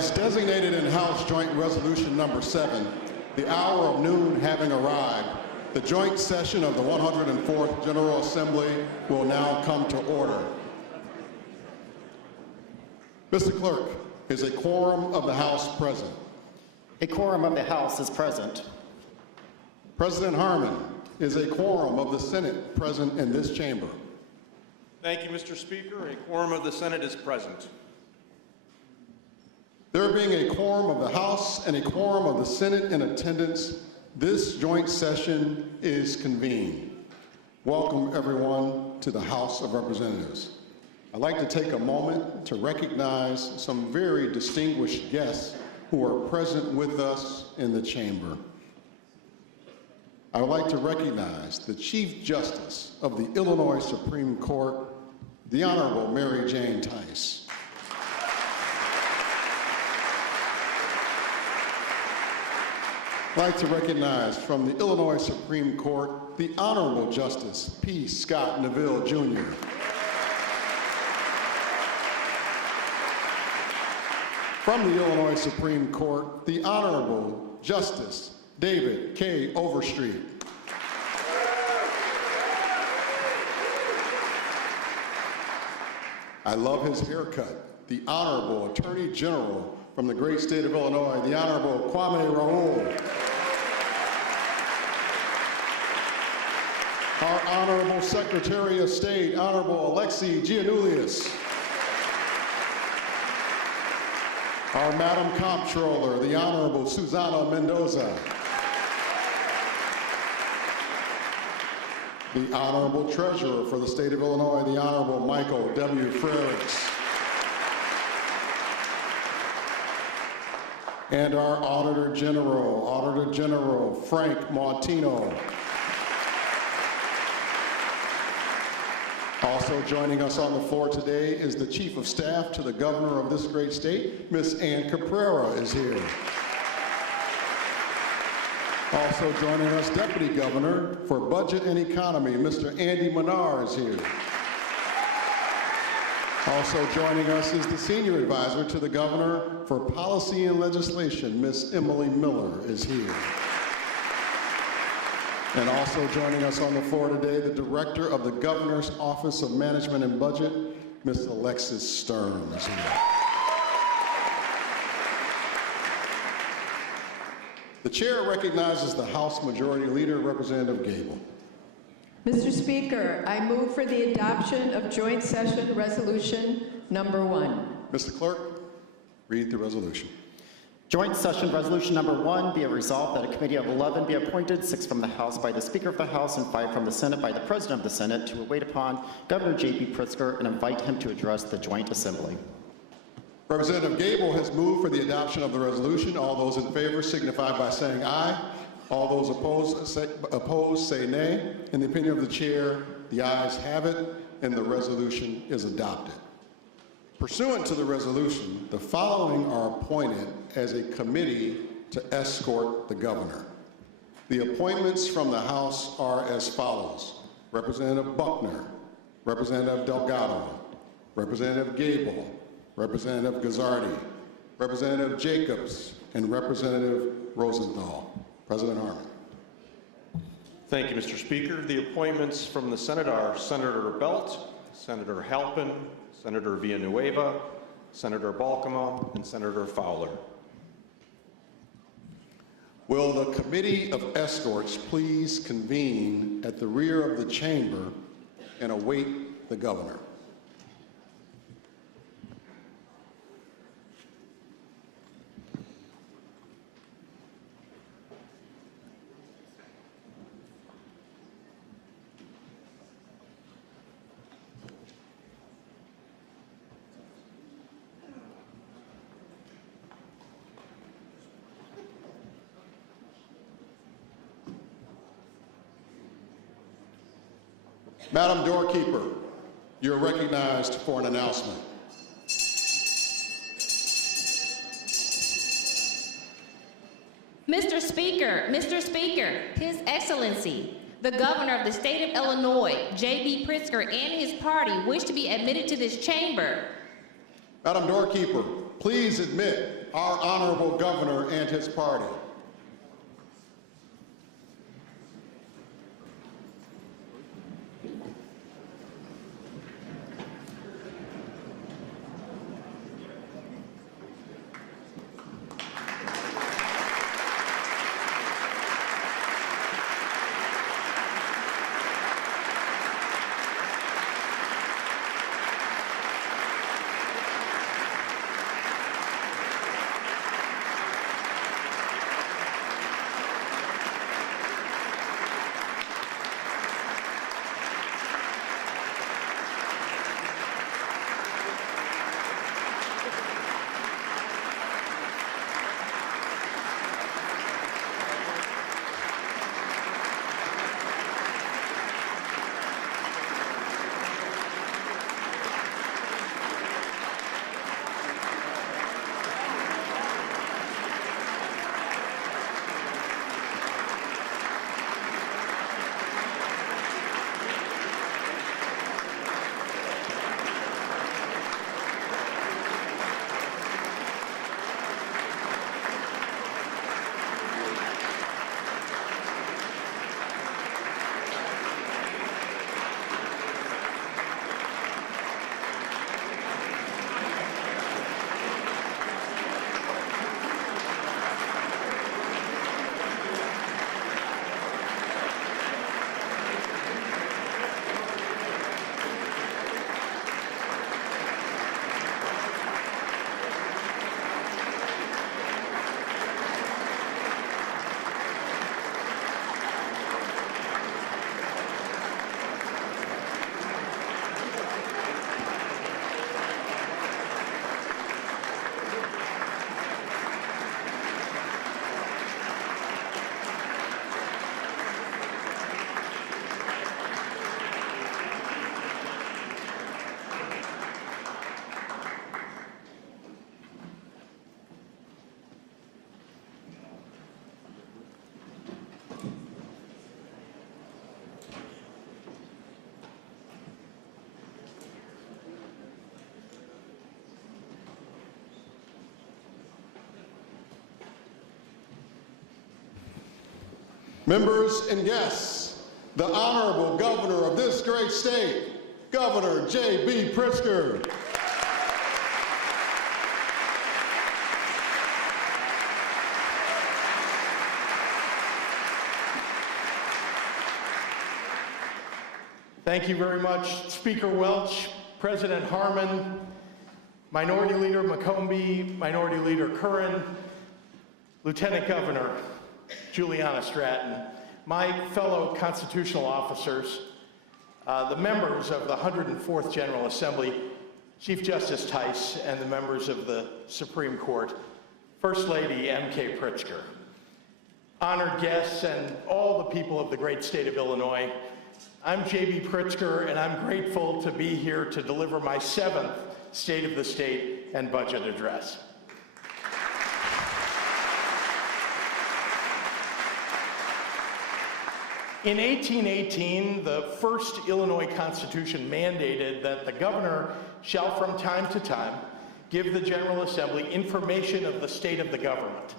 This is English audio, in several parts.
As designated in House Joint Resolution Number 7, the hour of noon having arrived, the joint session of the 104th General Assembly will now come to order. Mr. Clerk, is a quorum of the House present? A quorum of the House is present. President Harmon, is a quorum of the Senate present in this chamber? Thank you, Mr. Speaker. A quorum of the Senate is present. There being a quorum of the House and a quorum of the Senate in attendance, this joint session is convened. Welcome, everyone, to the House of Representatives. I'd like to take a moment to recognize some very distinguished guests who are present with us in the chamber. I would like to recognize the Chief Justice of the Illinois Supreme Court, the Honorable Mary Jane Tice. I'd like to recognize from the Illinois Supreme Court, the Honorable Justice P. Scott Neville, Jr. From the Illinois Supreme Court, the Honorable Justice David K. Overstreet. I love his haircut. The Honorable Attorney General from the great state of Illinois, the Honorable Kwame Raoul. Our Honorable Secretary of State, Honorable Alexi Giannoulias. Our Madam Comptroller, the Honorable Susana Mendoza. The Honorable Treasurer for the state of Illinois, the Honorable Michael W. Frericks. And our Auditor General Frank Martino. Also joining us on the floor today is the Chief of Staff to the Governor of this great state, Ms. Ann Caprera is here. Also joining us, Deputy Governor for Budget and Economy, Mr. Andy Manar is here. Also joining us is the Senior Advisor to the Governor for Policy and Legislation, Ms. Emily Miller is here. And also joining us on the floor today, the Director of the Governor's Office of Management and Budget, Ms. Alexis Stern is here. The chair recognizes the House Majority Leader, Representative Gable. Mr. Speaker, I move for the adoption of Joint Session Resolution Number 1. Mr. Clerk, read the resolution. Joint Session Resolution Number 1, be it resolved that a committee of 11 be appointed, 6 from the House by the Speaker of the House and 5 from the Senate by the President of the Senate, to wait upon Governor J.B. Pritzker and invite him to address the Joint Assembly. Representative Gable has moved for the adoption of the resolution. All those in favor signify by saying aye. All those opposed say nay. In the opinion of the chair, the ayes have it, and the resolution is adopted. Pursuant to the resolution, the following are appointed as a committee to escort the governor. The appointments from the House are as follows: Representative Buckner, Representative Delgado, Representative Gable, Representative Gazzardi, Representative Jacobs, and Representative Rosenthal. President Harmon. Thank you, Mr. Speaker. The appointments from the Senate are Senator Belt, Senator Halpin, Senator Villanueva, Senator Balkema, and Senator Fowler. Will the Committee of Escorts please convene at the rear of the chamber and await the governor? Madam Doorkeeper, you're recognized for an announcement. Mr. Speaker, His Excellency, the Governor of the State of Illinois, J.B. Pritzker, and his party wish to be admitted to this chamber. Madam Doorkeeper, please admit our honorable governor and his party. Members and guests, the honorable governor of this great state, Governor J.B. Pritzker. Thank you very much, Speaker Welch, President Harmon, Minority Leader McCombie, Minority Leader Curran, Lieutenant Governor Juliana Stratton, my fellow constitutional officers, the members of the 104th General Assembly, Chief Justice Tice, and the members of the Supreme Court, First Lady M.K. Pritzker, honored guests, and all the people of the great state of Illinois. I'm J.B. Pritzker, and I'm grateful to be here to deliver my 7th State of the State and Budget Address. In 1818, the first Illinois Constitution mandated that the governor shall from time to time give the General Assembly information of the state of the government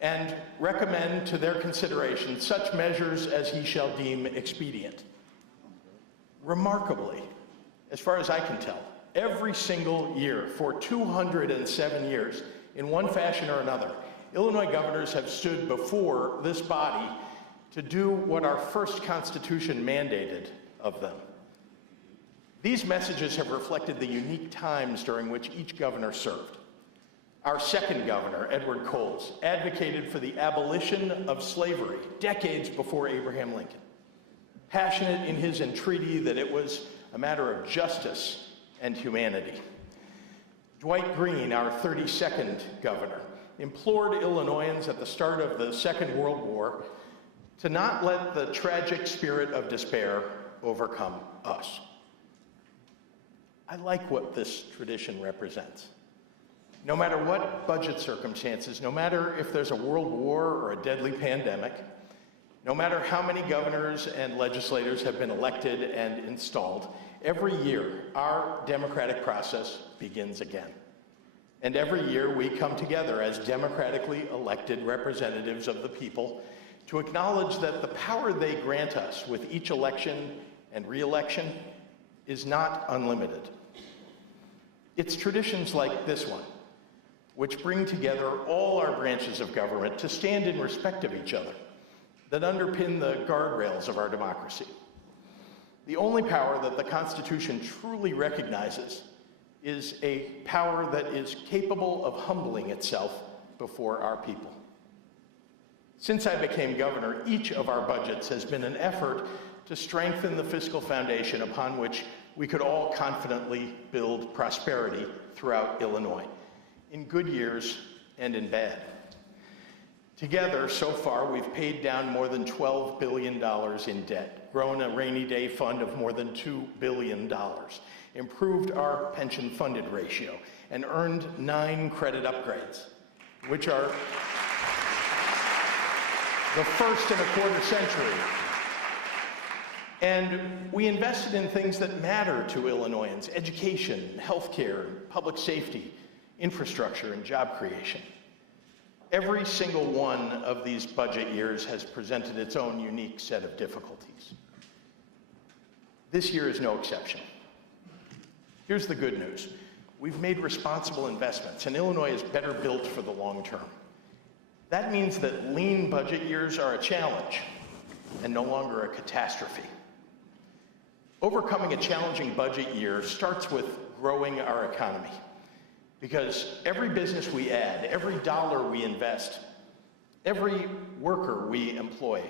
and recommend to their consideration such measures as he shall deem expedient. Remarkably, as far as I can tell, every single year for 207 years, in one fashion or another, Illinois governors have stood before this body to do what our first Constitution mandated of them. These messages have reflected the unique times during which each governor served. Our second governor, Edward Coles, advocated for the abolition of slavery decades before Abraham Lincoln, passionate in his entreaty that it was a matter of justice and humanity. Dwight Green, our 32nd governor, implored Illinoisans at the start of the Second World War to not let the tragic spirit of despair overcome us. I like what this tradition represents. No matter what budget circumstances, no matter if there's a world war or a deadly pandemic, no matter how many governors and legislators have been elected and installed, every year our democratic process begins again. And every year we come together as democratically elected representatives of the people to acknowledge that the power they grant us with each election and re-election is not unlimited. It's traditions like this one, which bring together all our branches of government to stand in respect of each other, that underpin the guardrails of our democracy. The only power that the Constitution truly recognizes is a power that is capable of humbling itself before our people. Since I became governor, each of our budgets has been an effort to strengthen the fiscal foundation upon which we could all confidently build prosperity throughout Illinois, in good years and in bad. Together, so far, we've paid down more than $12 billion in debt, grown a rainy day fund of more than $2 billion, improved our pension funded ratio, and earned 9 credit upgrades, which are the first in a quarter century. And we invested in things that matter to Illinoisans: education, healthcare, public safety, infrastructure, and job creation. Every single one of these budget years has presented its own unique set of difficulties. This year is no exception. Here's the good news. We've made responsible investments, and Illinois is better built for the long term. That means that lean budget years are a challenge and no longer a catastrophe. Overcoming a challenging budget year starts with growing our economy, because every business we add, every dollar we invest, every worker we employ,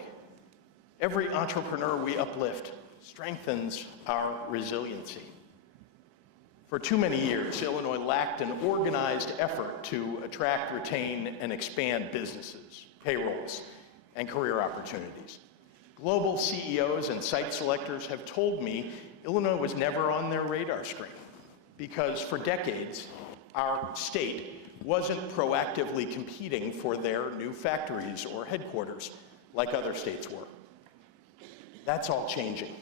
every entrepreneur we uplift strengthens our resiliency. For too many years, Illinois lacked an organized effort to attract, retain, and expand businesses, payrolls, and career opportunities. Global CEOs and site selectors have told me Illinois was never on their radar screen because for decades, our state wasn't proactively competing for their new factories or headquarters like other states were. That's all changing,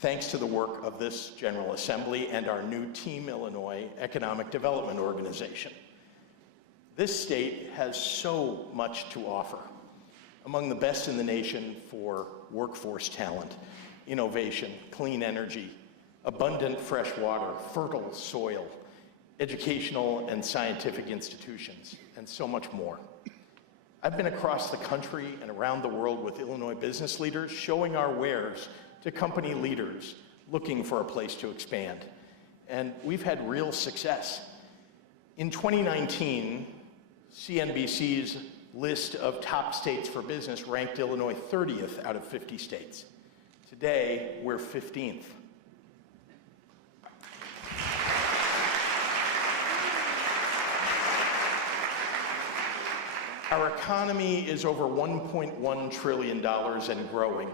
thanks to the work of this General Assembly and our new Team Illinois Economic Development Organization. This state has so much to offer, among the best in the nation for workforce talent, innovation, clean energy, abundant fresh water, fertile soil, educational and scientific institutions, and so much more. I've been across the country and around the world with Illinois business leaders, showing our wares to company leaders looking for a place to expand. And we've had real success. In 2019, CNBC's list of top states for business ranked Illinois 30th out of 50 states. Today, we're 15th. Our economy is over $1.1 trillion and growing,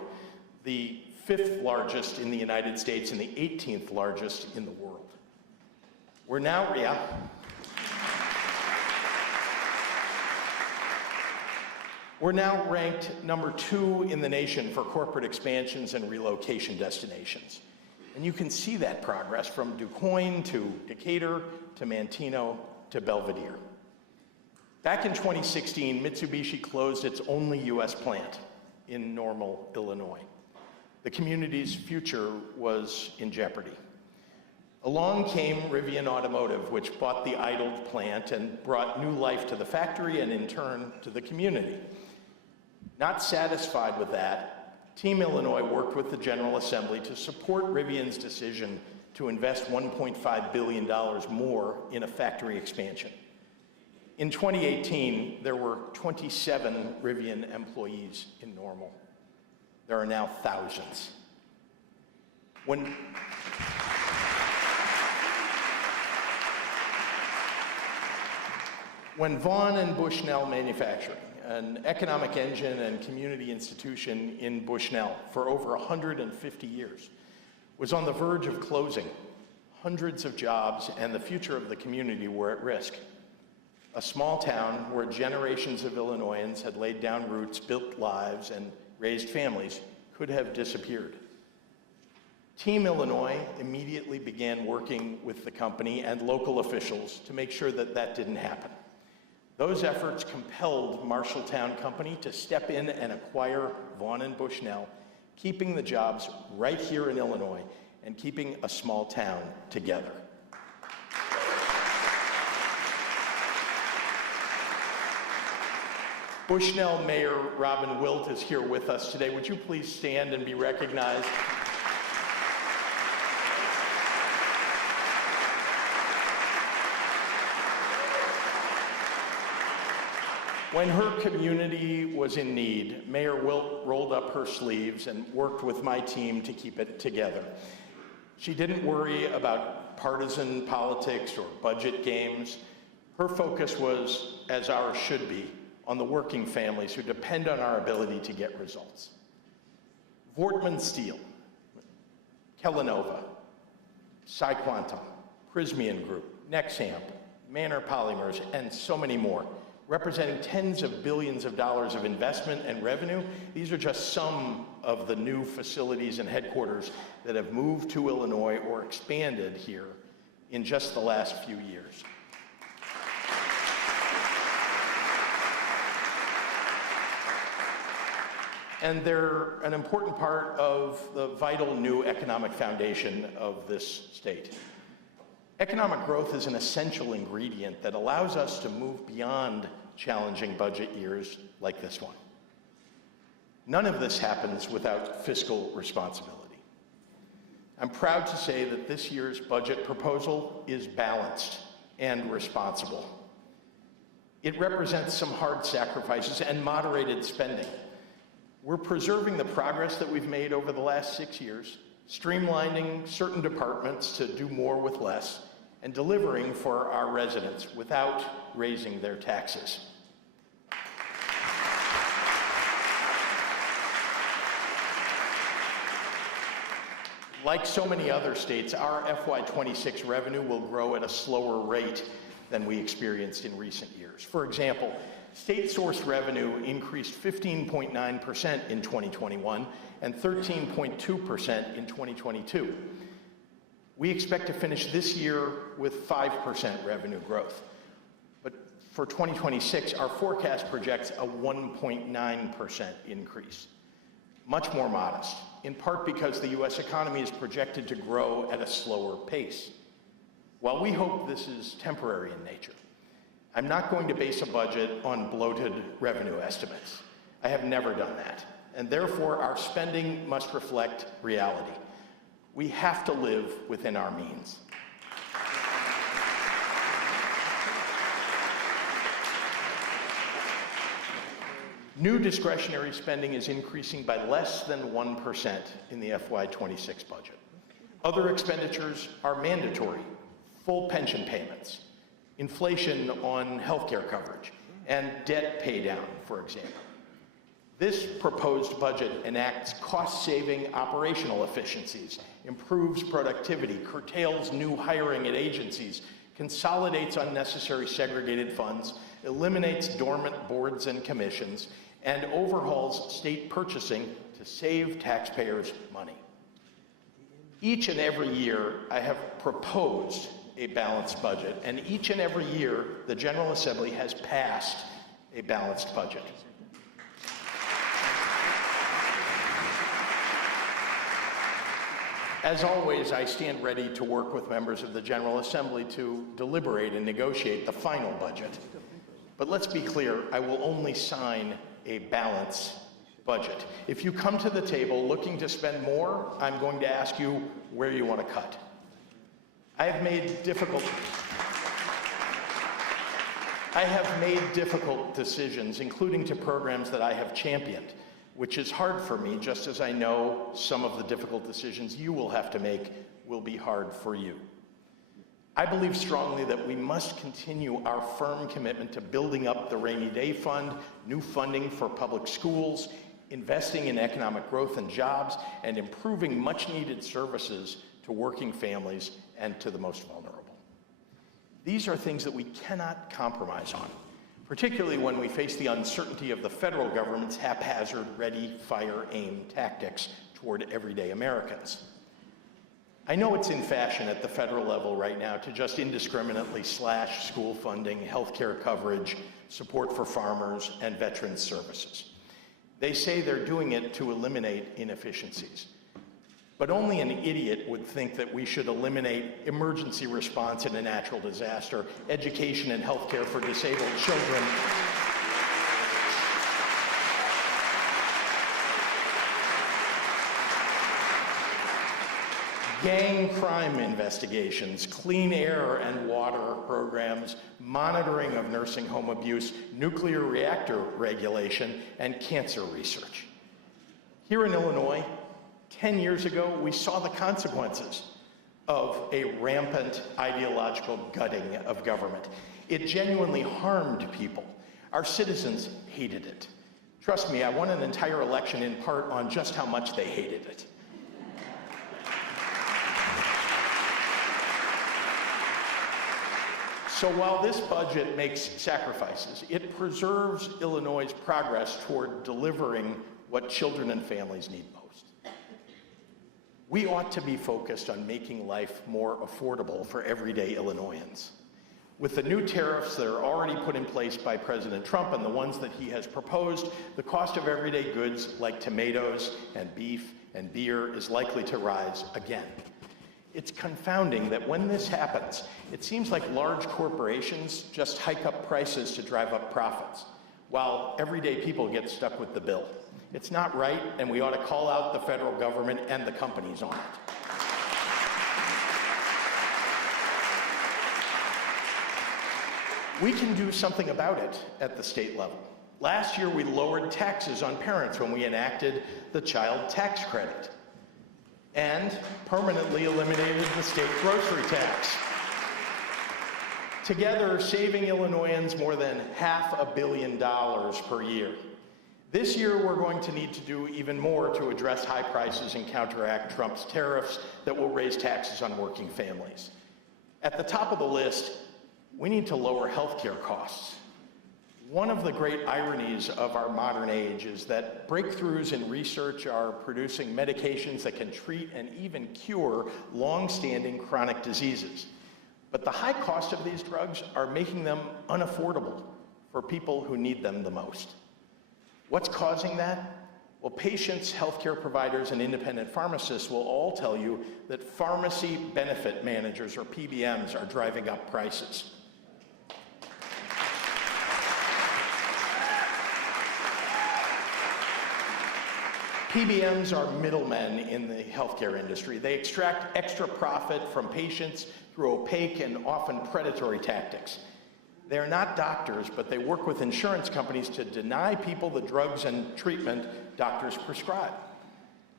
the 5th largest in the United States and the 18th largest in the world. We're now ranked number 2 in the nation for corporate expansions and relocation destinations. And you can see that progress from DuQuoin to Decatur to Manteno to Belvedere. Back in 2016, Mitsubishi closed its only U.S. plant in Normal, Illinois. The community's future was in jeopardy. Along came Rivian Automotive, which bought the idled plant and brought new life to the factory and in turn to the community. Not satisfied with that, Team Illinois worked with the General Assembly to support Rivian's decision to invest $1.5 billion more in a factory expansion. In 2018, there were 27 Rivian employees in Normal. There are now thousands. When Vaughn and Bushnell Manufacturing, an economic engine and community institution in Bushnell for over 150 years, was on the verge of closing, hundreds of jobs and the future of the community were at risk. A small town where generations of Illinoisans had laid down roots, built lives, and raised families could have disappeared. Team Illinois immediately began working with the company and local officials to make sure that that didn't happen. Those efforts compelled Marshalltown Company to step in and acquire Vaughn and Bushnell, keeping the jobs right here in Illinois and keeping a small town together. Bushnell Mayor Robin Wilt is here with us today. Would you please stand and be recognized? When her community was in need, Mayor Wilt rolled up her sleeves and worked with my team to keep it together. She didn't worry about partisan politics or budget games. Her focus was, as ours should be, on the working families who depend on our ability to get results. Vortman Steel, Kellanova, Cyquantum, Prysmian Group, Nexamp, Manor Polymers, and so many more, representing tens of billions of dollars of investment and revenue. These are just some of the new facilities and headquarters that have moved to Illinois or expanded here in just the last few years. And they're an important part of the vital new economic foundation of this state. Economic growth is an essential ingredient that allows us to move beyond challenging budget years like this one. None of this happens without fiscal responsibility. I'm proud to say that this year's budget proposal is balanced and responsible. It represents some hard sacrifices and moderated spending. We're preserving the progress that we've made over the last 6 years, streamlining certain departments to do more with less, and delivering for our residents without raising their taxes. Like so many other states, our FY26 revenue will grow at a slower rate than we experienced in recent years. For example, state-sourced revenue increased 15.9% in 2021 and 13.2% in 2022. We expect to finish this year with 5% revenue growth. But for 2026, our forecast projects a 1.9% increase, much more modest, in part because the U.S. economy is projected to grow at a slower pace. While we hope this is temporary in nature, I'm not going to base a budget on bloated revenue estimates. I have never done that, and therefore our spending must reflect reality. We have to live within our means. New discretionary spending is increasing by less than 1% in the FY26 budget. Other expenditures are mandatory: full pension payments, inflation on healthcare coverage, and debt paydown, for example. This proposed budget enacts cost-saving operational efficiencies, improves productivity, curtails new hiring at agencies, consolidates unnecessary segregated funds, eliminates dormant boards and commissions, and overhauls state purchasing to save taxpayers money. Each and every year, I have proposed a balanced budget, and each and every year, the General Assembly has passed a balanced budget. As always, I stand ready to work with members of the General Assembly to deliberate and negotiate the final budget. But let's be clear, I will only sign a balanced budget. If you come to the table looking to spend more, I'm going to ask you where you want to cut. I have made difficult decisions, including to programs that I have championed, which is hard for me, just as I know some of the difficult decisions you will have to make will be hard for you. I believe strongly that we must continue our firm commitment to building up the Rainy Day Fund, new funding for public schools, investing in economic growth and jobs, and improving much-needed services to working families and to the most vulnerable. These are things that we cannot compromise on, particularly when we face the uncertainty of the federal government's haphazard ready, fire, aim tactics toward everyday Americans. I know it's in fashion at the federal level right now to just indiscriminately slash school funding, healthcare coverage, support for farmers, and veterans services. They say they're doing it to eliminate inefficiencies. But only an idiot would think that we should eliminate emergency response in a natural disaster, education and healthcare for disabled children, gang crime investigations, clean air and water programs, monitoring of nursing home abuse, nuclear reactor regulation, and cancer research. Here in Illinois, 10 years ago, we saw the consequences of a rampant ideological gutting of government. It genuinely harmed people. Our citizens hated it. Trust me, I won an entire election in part on just how much they hated it. So while this budget makes sacrifices, it preserves Illinois' progress toward delivering what children and families need most. We ought to be focused on making life more affordable for everyday Illinoisans. With the new tariffs that are already put in place by President Trump and the ones that he has proposed, the cost of everyday goods like tomatoes and beef and beer is likely to rise again. It's confounding that when this happens, it seems like large corporations just hike up prices to drive up profits, while everyday people get stuck with the bill. It's not right, and we ought to call out the federal government and the companies on it. We can do something about it at the state level. Last year, we lowered taxes on parents when we enacted the child tax credit and permanently eliminated the state grocery tax. Together, saving Illinoisans more than $500 million per year. This year, we're going to need to do even more to address high prices and counteract Trump's tariffs that will raise taxes on working families. At the top of the list, we need to lower healthcare costs. One of the great ironies of our modern age is that breakthroughs in research are producing medications that can treat and even cure long-standing chronic diseases. But the high cost of these drugs are making them unaffordable for people who need them the most. What's causing that? Well, patients, healthcare providers, and independent pharmacists will all tell you that pharmacy benefit managers, or PBMs, are driving up prices. PBMs are middlemen in the healthcare industry. They extract extra profit from patients through opaque and often predatory tactics. They're not doctors, but they work with insurance companies to deny people the drugs and treatment doctors prescribe.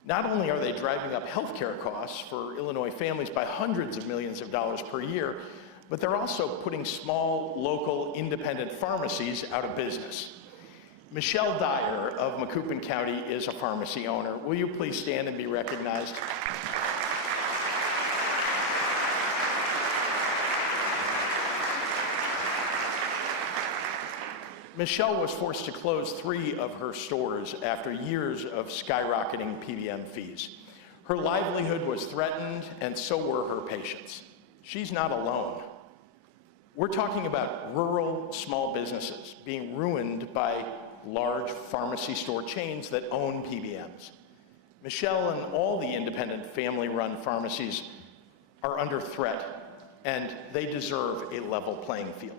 Not only are they driving up healthcare costs for Illinois families by hundreds of millions of dollars per year, but they're also putting small, local, independent pharmacies out of business. Michelle Dyer of Macoupin County is a pharmacy owner. Will you please stand and be recognized? Michelle was forced to close 3 of her stores after years of skyrocketing PBM fees. Her livelihood was threatened, and so were her patients. She's not alone. We're talking about rural small businesses being ruined by large pharmacy store chains that own PBMs. Michelle and all the independent family-run pharmacies are under threat, and they deserve a level playing field.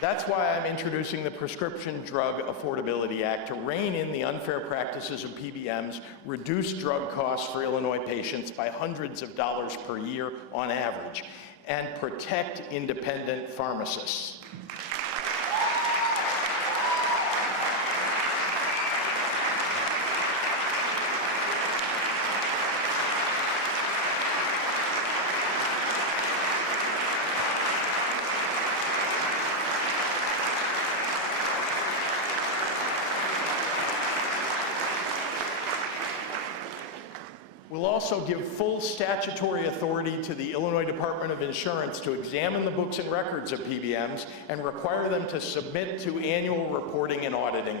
That's why I'm introducing the Prescription Drug Affordability Act to rein in the unfair practices of PBMs, reduce drug costs for Illinois patients by hundreds of dollars per year on average, and protect independent pharmacists. We'll also give full statutory authority to the Illinois Department of Insurance to examine the books and records of PBMs and require them to submit to annual reporting and auditing.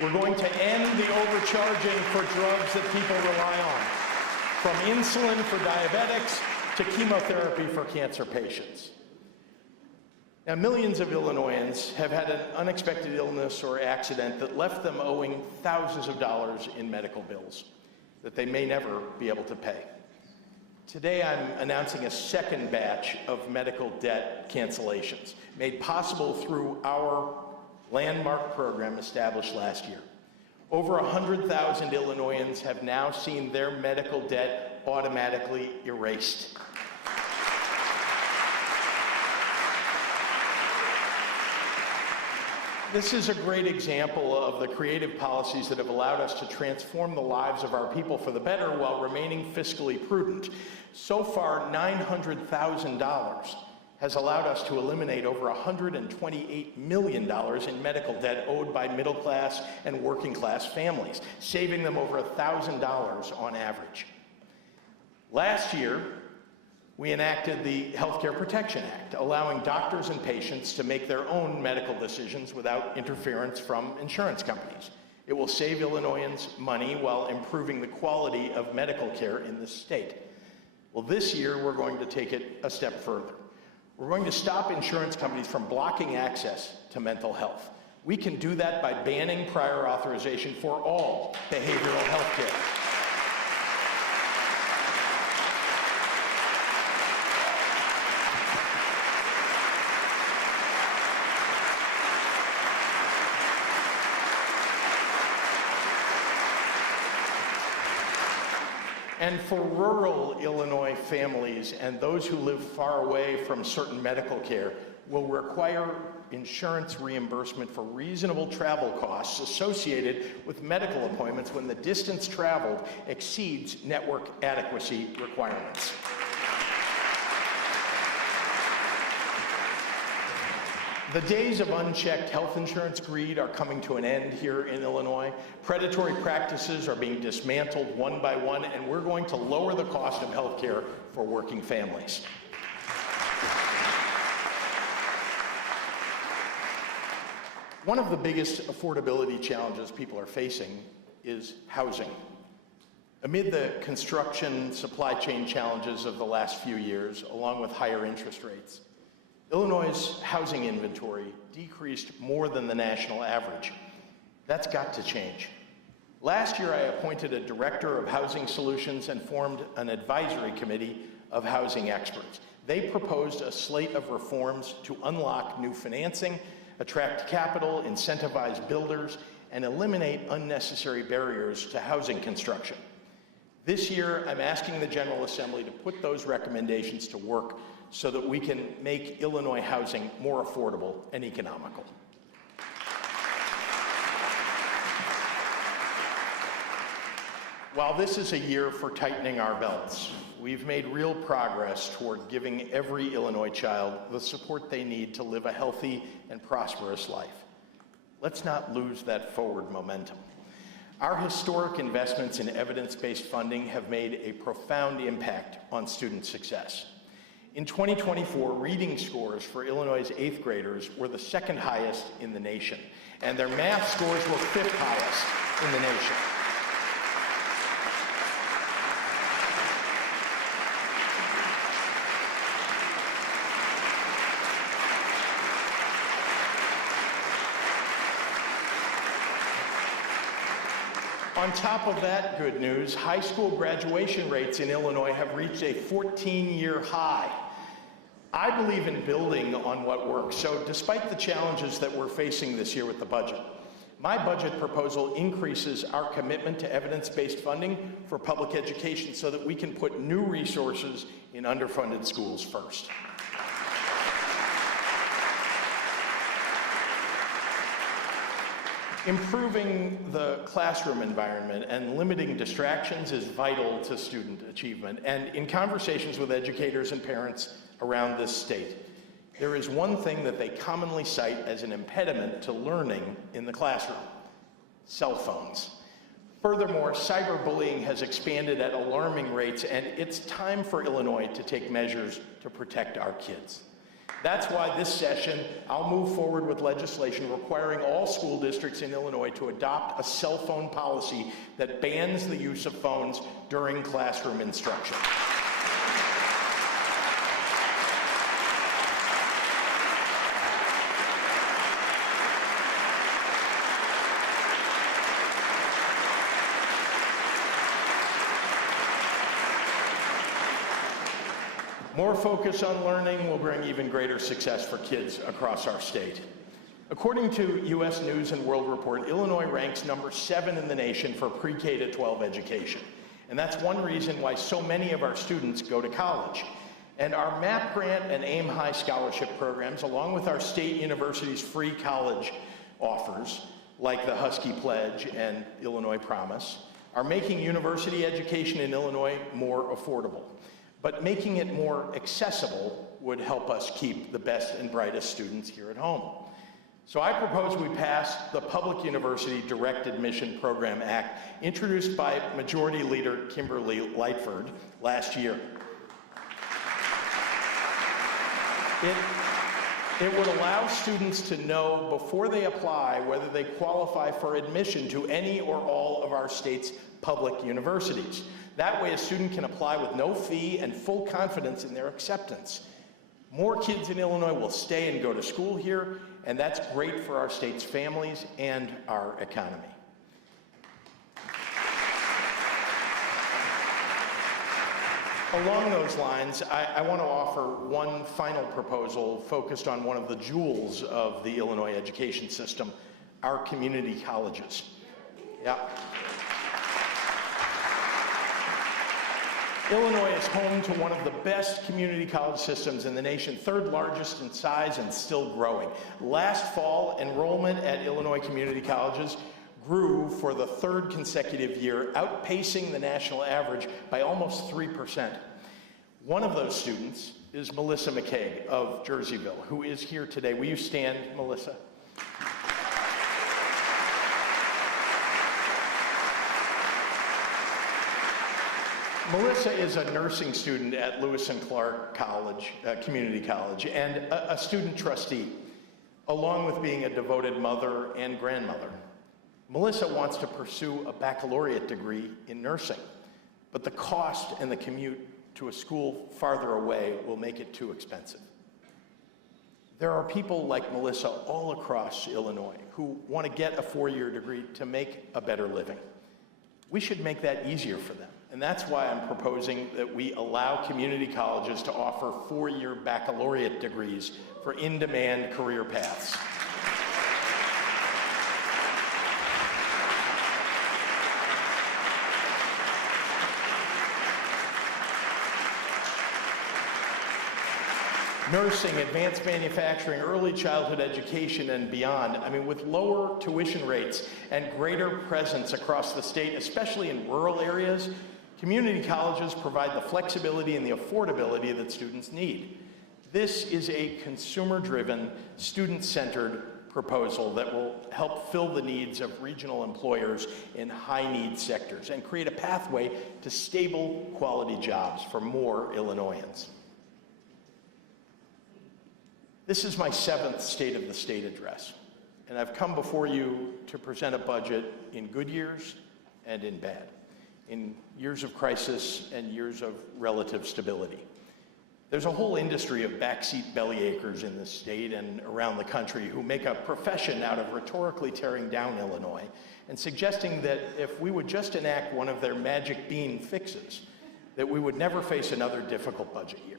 We're going to end the overcharging for drugs that people rely on, from insulin for diabetics to chemotherapy for cancer patients. Now, millions of Illinoisans have had an unexpected illness or accident that left them owing thousands of dollars in medical bills that they may never be able to pay. Today, I'm announcing a second batch of medical debt cancellations, made possible through our landmark program established last year. Over 100,000 Illinoisans have now seen their medical debt automatically erased. This is a great example of the creative policies that have allowed us to transform the lives of our people for the better while remaining fiscally prudent. So far, $900,000 has allowed us to eliminate over $128 million in medical debt owed by middle class and working class families, saving them over $1,000 on average. Last year, we enacted the Healthcare Protection Act, allowing doctors and patients to make their own medical decisions without interference from insurance companies. It will save Illinoisans money while improving the quality of medical care in the state. Well, this year, we're going to take it a step further. We're going to stop insurance companies from blocking access to mental health. We can do that by banning prior authorization for all behavioral health care. And for rural Illinois families and those who live far away from certain medical care, will require insurance reimbursement for reasonable travel costs associated with medical appointments when the distance traveled exceeds network adequacy requirements. The days of unchecked health insurance greed are coming to an end here in Illinois. Predatory practices are being dismantled one by one, and we're going to lower the cost of health care for working families. One of the biggest affordability challenges people are facing is housing. Amid the construction supply chain challenges of the last few years, along with higher interest rates, Illinois' housing inventory decreased more than the national average. That's got to change. Last year, I appointed a director of housing solutions and formed an advisory committee of housing experts. They proposed a slate of reforms to unlock new financing, attract capital, incentivize builders, and eliminate unnecessary barriers to housing construction. This year, I'm asking the General Assembly to put those recommendations to work so that we can make Illinois housing more affordable and economical. While this is a year for tightening our belts, we've made real progress toward giving every Illinois child the support they need to live a healthy and prosperous life. Let's not lose that forward momentum. Our historic investments in evidence-based funding have made a profound impact on student success. In 2024, reading scores for Illinois' 8th graders were the second highest in the nation, and their math scores were 5th highest in the nation. On top of that good news, high school graduation rates in Illinois have reached a 14-year high. I believe in building on what works, so despite the challenges that we're facing this year with the budget, my budget proposal increases our commitment to evidence-based funding for public education so that we can put new resources in underfunded schools first. Improving the classroom environment and limiting distractions is vital to student achievement. And in conversations with educators and parents around this state, there is one thing that they commonly cite as an impediment to learning in the classroom: cell phones. Furthermore, cyberbullying has expanded at alarming rates, and it's time for Illinois to take measures to protect our kids. That's why this session, I'll move forward with legislation requiring all school districts in Illinois to adopt a cell phone policy that bans the use of phones during classroom instruction. More focus on learning will bring even greater success for kids across our state. According to U.S. News and World Report, Illinois ranks number 7 in the nation for pre-K to 12 education. And that's one reason why so many of our students go to college. And our MAP grant and AIM High scholarship programs, along with our state universities' free college offers, like the Husky Pledge and Illinois Promise, are making university education in Illinois more affordable. But making it more accessible would help us keep the best and brightest students here at home. So I propose we pass the Public University Direct Admission Program Act, introduced by Majority Leader Kimberly Lightford last year. It would allow students to know before they apply whether they qualify for admission to any or all of our state's public universities. That way, a student can apply with no fee and full confidence in their acceptance. More kids in Illinois will stay and go to school here, and that's great for our state's families and our economy. Along those lines, I want to offer one final proposal focused on one of the jewels of the Illinois education system, our community colleges. Yeah. Illinois is home to one of the best community college systems in the nation, 3rd largest in size and still growing. Last fall, enrollment at Illinois community colleges grew for the 3rd consecutive year, outpacing the national average by almost 3%. One of those students is Melissa McCaig of Jerseyville, who is here today. Will you stand, Melissa? Melissa is a nursing student at Lewis and Clark College, Community College, and a student trustee, along with being a devoted mother and grandmother. Melissa wants to pursue a baccalaureate degree in nursing, but the cost and the commute to a school farther away will make it too expensive. There are people like Melissa all across Illinois who want to get a 4-year degree to make a better living. We should make that easier for them. And that's why I'm proposing that we allow community colleges to offer 4-year baccalaureate degrees for in-demand career paths. Nursing, advanced manufacturing, early childhood education, and beyond. I mean, with lower tuition rates and greater presence across the state, especially in rural areas, community colleges provide the flexibility and the affordability that students need. This is a consumer-driven, student-centered proposal that will help fill the needs of regional employers in high-need sectors and create a pathway to stable, quality jobs for more Illinoisans. This is my 7th State of the State address, and I've come before you to present a budget in good years and in bad, in years of crisis and years of relative stability. There's a whole industry of backseat bellyachers in this state and around the country who make a profession out of rhetorically tearing down Illinois and suggesting that if we would just enact one of their magic bean fixes, that we would never face another difficult budget year.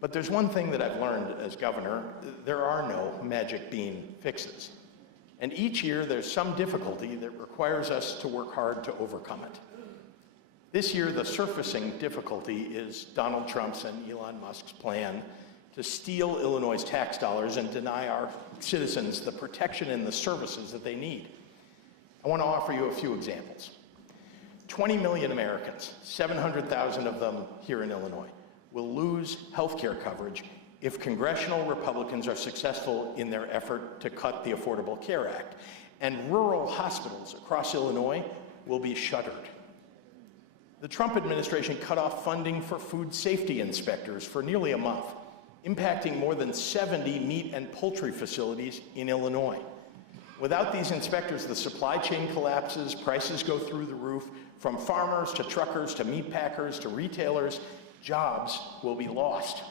But there's one thing that I've learned as governor: there are no magic bean fixes. And each year there's some difficulty that requires us to work hard to overcome it. This year, the surfacing difficulty is Donald Trump's and Elon Musk's plan to steal Illinois' tax dollars and deny our citizens the protection and the services that they need. I want to offer you a few examples. 20 million Americans, 700,000 of them here in Illinois, will lose health care coverage if congressional Republicans are successful in their effort to cut the Affordable Care Act. And rural hospitals across Illinois will be shuttered. The Trump administration cut off funding for food safety inspectors for nearly a month. impacting more than 70 meat and poultry facilities in Illinois. Without these inspectors, the supply chain collapses, prices go through the roof, from farmers to truckers to meat packers to retailers, jobs will be lost.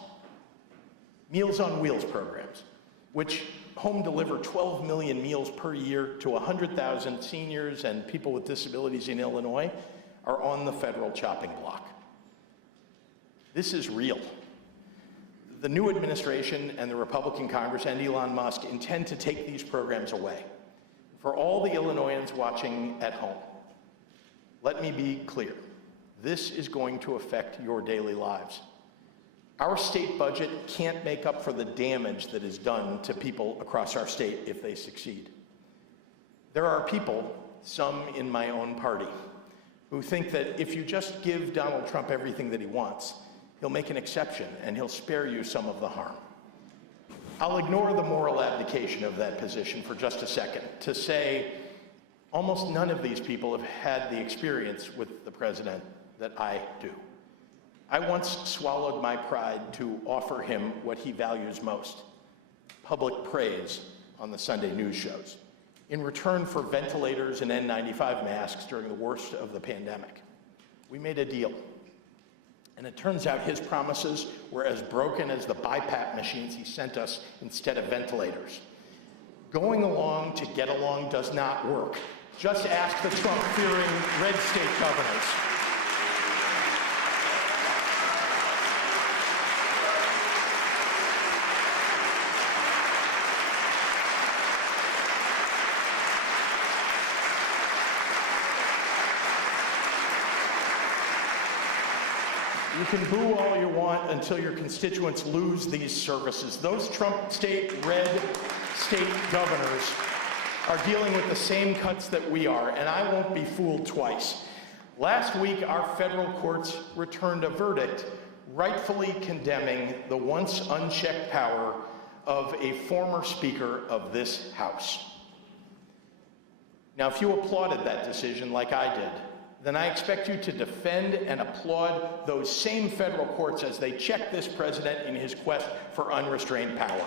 Meals on Wheels programs, which home deliver 12 million meals per year to 100,000 seniors and people with disabilities in Illinois, are on the federal chopping block. This is real. The new administration and the Republican Congress and Elon Musk intend to take these programs away. For all the Illinoisans watching at home, let me be clear. This is going to affect your daily lives. Our state budget can't make up for the damage that is done to people across our state if they succeed. There are people, some in my own party, who think that if you just give Donald Trump everything that he wants, he'll make an exception and he'll spare you some of the harm. I'll ignore the moral abdication of that position for just a second to say almost none of these people have had the experience with the president that I do. I once swallowed my pride to offer him what he values most, public praise on the Sunday news shows, in return for ventilators and N95 masks during the worst of the pandemic. We made a deal. And it turns out his promises were as broken as the BiPAP machines he sent us instead of ventilators. Going along to get along does not work. Just ask the Trump-fearing red state governors. You can boo all you want until your constituents lose these services. Those Trump state red state governors are dealing with the same cuts that we are, and I won't be fooled twice. Last week, our federal courts returned a verdict rightfully condemning the once unchecked power of a former Speaker of this House. Now, if you applauded that decision like I did, then I expect you to defend and applaud those same federal courts as they check this president in his quest for unrestrained power.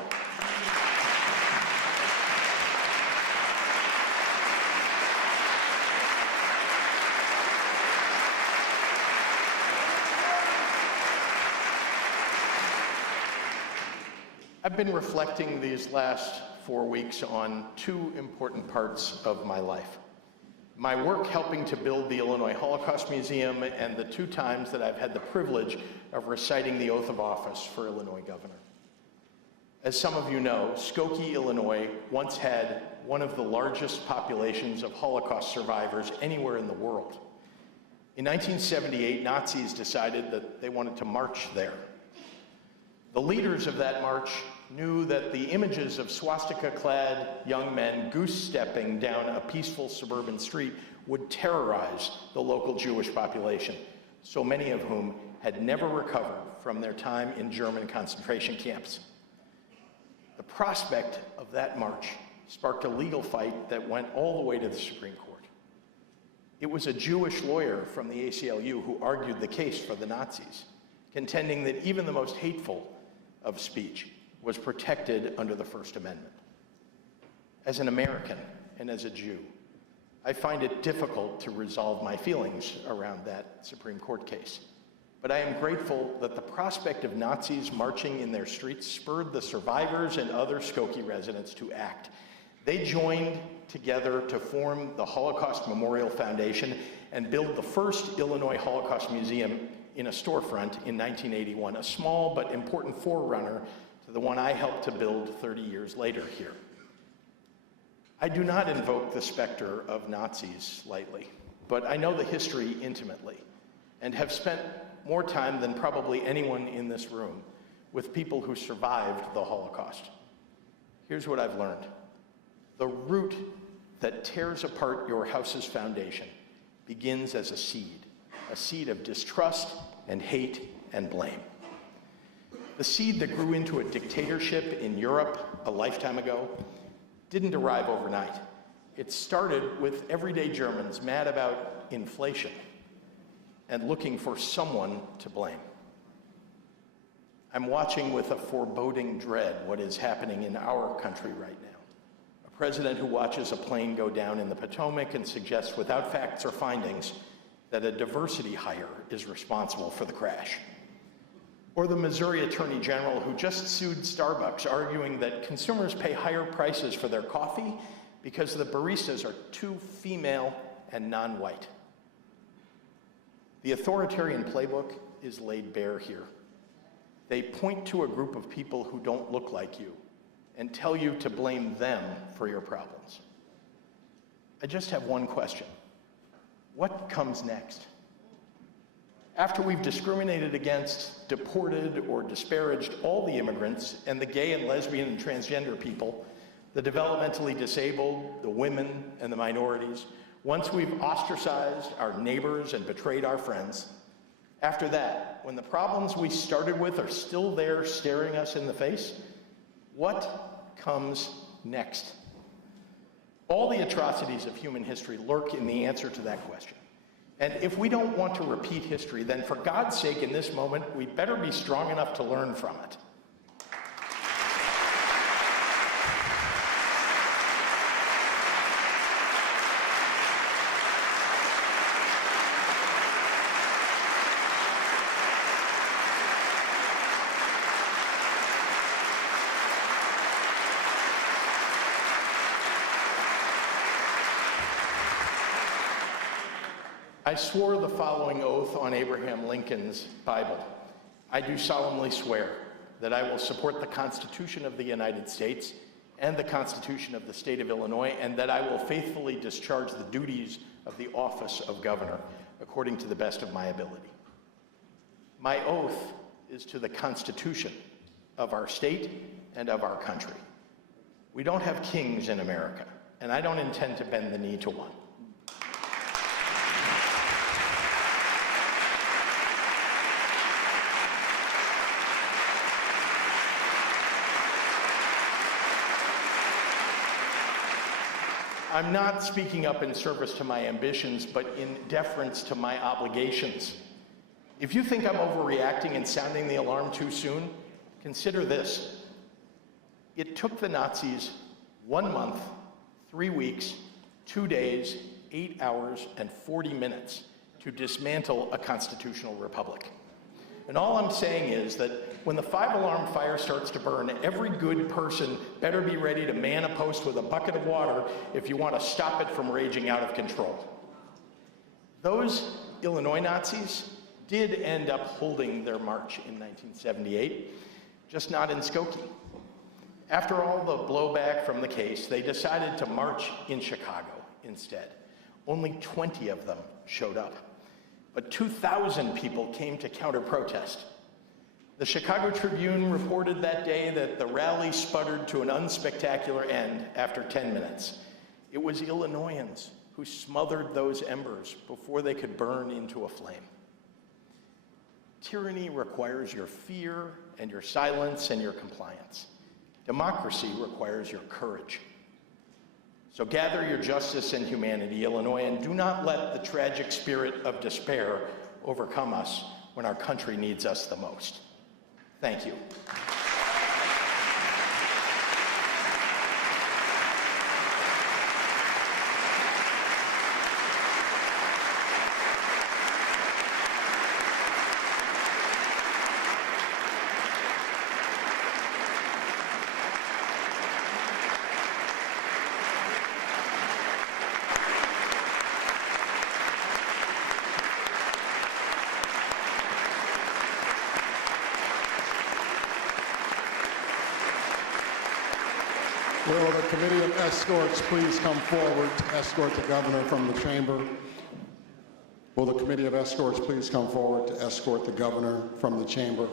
I've been reflecting these last 4 weeks on two important parts of my life. My work helping to build the Illinois Holocaust Museum, and the 2 times that I've had the privilege of reciting the oath of office for Illinois governor. As some of you know, Skokie, Illinois once had one of the largest populations of Holocaust survivors anywhere in the world. In 1978, Nazis decided that they wanted to march there. The leaders of that march knew that the images of swastika-clad young men goose-stepping down a peaceful suburban street would terrorize the local Jewish population, so many of whom had never recovered from their time in German concentration camps. The prospect of that march sparked a legal fight that went all the way to the Supreme Court. It was a Jewish lawyer from the ACLU who argued the case for the Nazis, contending that even the most hateful of speech was protected under the First Amendment. As an American and as a Jew, I find it difficult to resolve my feelings around that Supreme Court case. But I am grateful that the prospect of Nazis marching in their streets spurred the survivors and other Skokie residents to act. They joined together to form the Holocaust Memorial Foundation and build the first Illinois Holocaust Museum in a storefront in 1981, a small but important forerunner to the one I helped to build 30 years later here. I do not invoke the specter of Nazis lightly, but I know the history intimately and have spent more time than probably anyone in this room with people who survived the Holocaust. Here's what I've learned. The root that tears apart your house's foundation begins as a seed of distrust and hate and blame. The seed that grew into a dictatorship in Europe a lifetime ago didn't arrive overnight. It started with everyday Germans mad about inflation and looking for someone to blame. I'm watching with a foreboding dread what is happening in our country right now. A president who watches a plane go down in the Potomac and suggests without facts or findings that a diversity hire is responsible for the crash. Or the Missouri Attorney General who just sued Starbucks, arguing that consumers pay higher prices for their coffee because the baristas are too female and non-white. The authoritarian playbook is laid bare here. They point to a group of people who don't look like you and tell you to blame them for your problems. I just have one question. What comes next? After we've discriminated against, deported, or disparaged all the immigrants and the gay and lesbian and transgender people, the developmentally disabled, the women, and the minorities, once we've ostracized our neighbors and betrayed our friends, after that, when the problems we started with are still there staring us in the face, what comes next? All the atrocities of human history lurk in the answer to that question. And if we don't want to repeat history, then for God's sake, in this moment, we'd better be strong enough to learn from it. I swore the following oath on Abraham Lincoln's Bible. I do solemnly swear that I will support the Constitution of the United States and the Constitution of the State of Illinois, and that I will faithfully discharge the duties of the office of governor according to the best of my ability. My oath is to the Constitution of our state and of our country. We don't have kings in America, and I don't intend to bend the knee to one. I'm not speaking up in service to my ambitions, but in deference to my obligations. If you think I'm overreacting and sounding the alarm too soon, consider this. It took the Nazis 1 month, 3 weeks, 2 days, 8 hours, and 40 minutes to dismantle a constitutional republic. And all I'm saying is that when the 5-alarm fire starts to burn, every good person better be ready to man a post with a bucket of water if you want to stop it from raging out of control. Those Illinois Nazis did end up holding their march in 1978, just not in Skokie. After all the blowback from the case, they decided to march in Chicago instead. Only 20 of them showed up, but 2,000 people came to counter-protest. The Chicago Tribune reported that day that the rally sputtered to an unspectacular end after 10 minutes. It was Illinoisans who smothered those embers before they could burn into a flame. Tyranny requires your fear and your silence and your compliance. Democracy requires your courage. So gather your justice and humanity, Illinois, and do not let the tragic spirit of despair overcome us when our country needs us the most. Thank you. Will the Committee of Escorts please come forward to escort the governor from the chamber? Will the Committee of Escorts please come forward to escort the governor from the chamber?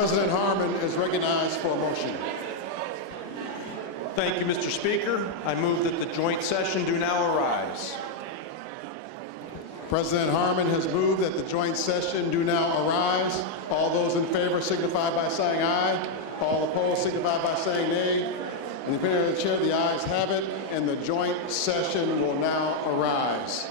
President Harmon is recognized for a motion. Thank you, Mr. Speaker. I move that the joint session do now arise. President Harmon has moved that the joint session do now arise. All those in favor signify by saying aye. All opposed signify by saying nay. In the opinion of the chair, the ayes have it, and the joint session will now arise.